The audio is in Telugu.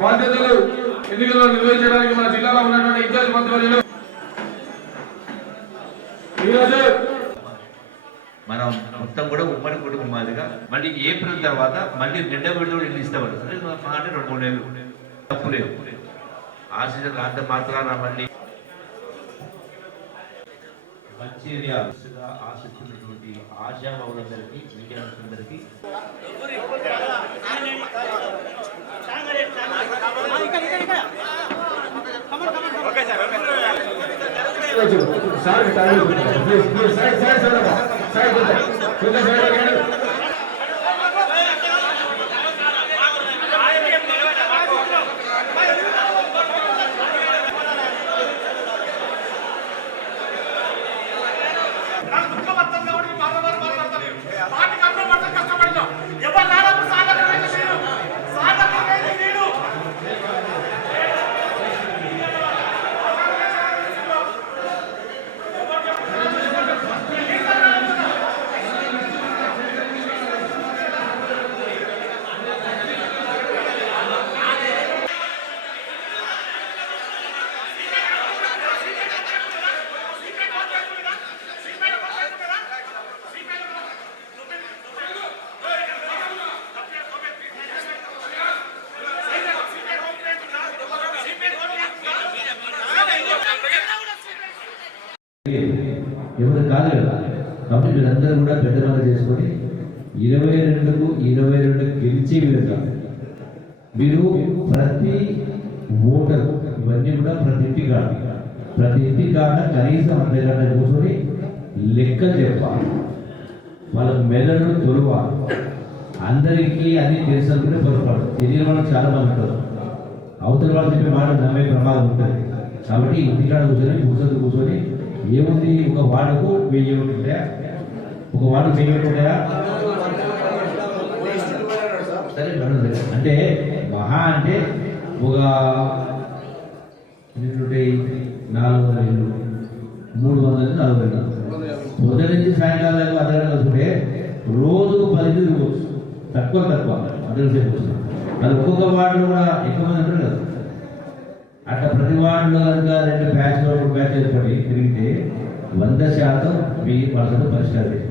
బాధ్యతలు ఎన్నికల్లో నిర్వహించడానికి మన జిల్లాలో ఉన్నటువంటి ఇన్ఛార్జ్ మంత్రులు ఈరోజు మనం మొత్తం కూడా ఉమ్మడి కుటుంబం మాదిరిగా మళ్ళీ ఏప్రిల్ తర్వాత మళ్ళీ 2వ విడత ఎన్ని ఇస్తామని అంటే 2-3 నెలలు తప్పులేదు ఆశించిన అంత మాత్రాన మళ్ళీ మంచిర్యాల ఆశిస్తున్నటువంటి ఆశాభావులందరికీ మీడియాలందరికీ ఎవరు కాదు కదా. కాబట్టి మీరందరూ కూడా పెద్దవాళ్ళు చేసుకొని 22కు 22 గెలిచే విధంగా మీరు ప్రతి ఓటర్ ఇవన్నీ కూడా ప్రతి ఇంటి కాడ కనీసం 1 గంట కూర్చొని లెక్కలు చెప్పాలి, వాళ్ళ మెదడు తొలవాలి. అందరికీ అన్ని తెలిసినప్పుడే పొరపాటు తెలియని వాళ్ళకి చాలా మంది ఉంటారు. అవతల వాళ్ళు చెప్పే మాట నమ్మే ప్రమాదం ఉంటుంది. కాబట్టి ఇంటికాడ కూర్చొని ఏముంది, ఒక వార్డుకు 1000 ఓట్లు ఉంటాయా? ఒక వార్డు 1000 ఓట్లు ఉంటాయా? సరే అంటే మహా అంటే ఒక 400 ఇళ్ళు 300 400 పొద్దు నుంచి సాయంకాలం దాకా అదనంగా వస్తుంటే రోజుకు 10 తిరగవచ్చు. తక్కువ అదనం సేపు వస్తుంది. అది ఒక్కొక్క వార్డులో కూడా ఎక్కువ మంది ఉంటారు కదా. అట్లా ప్రతి వార్డులో కనుక 2 బ్యాచ్లు 3 బ్యాచ్ ఏర్పడి తిరిగితే 100% 1000% పరిష్కారం.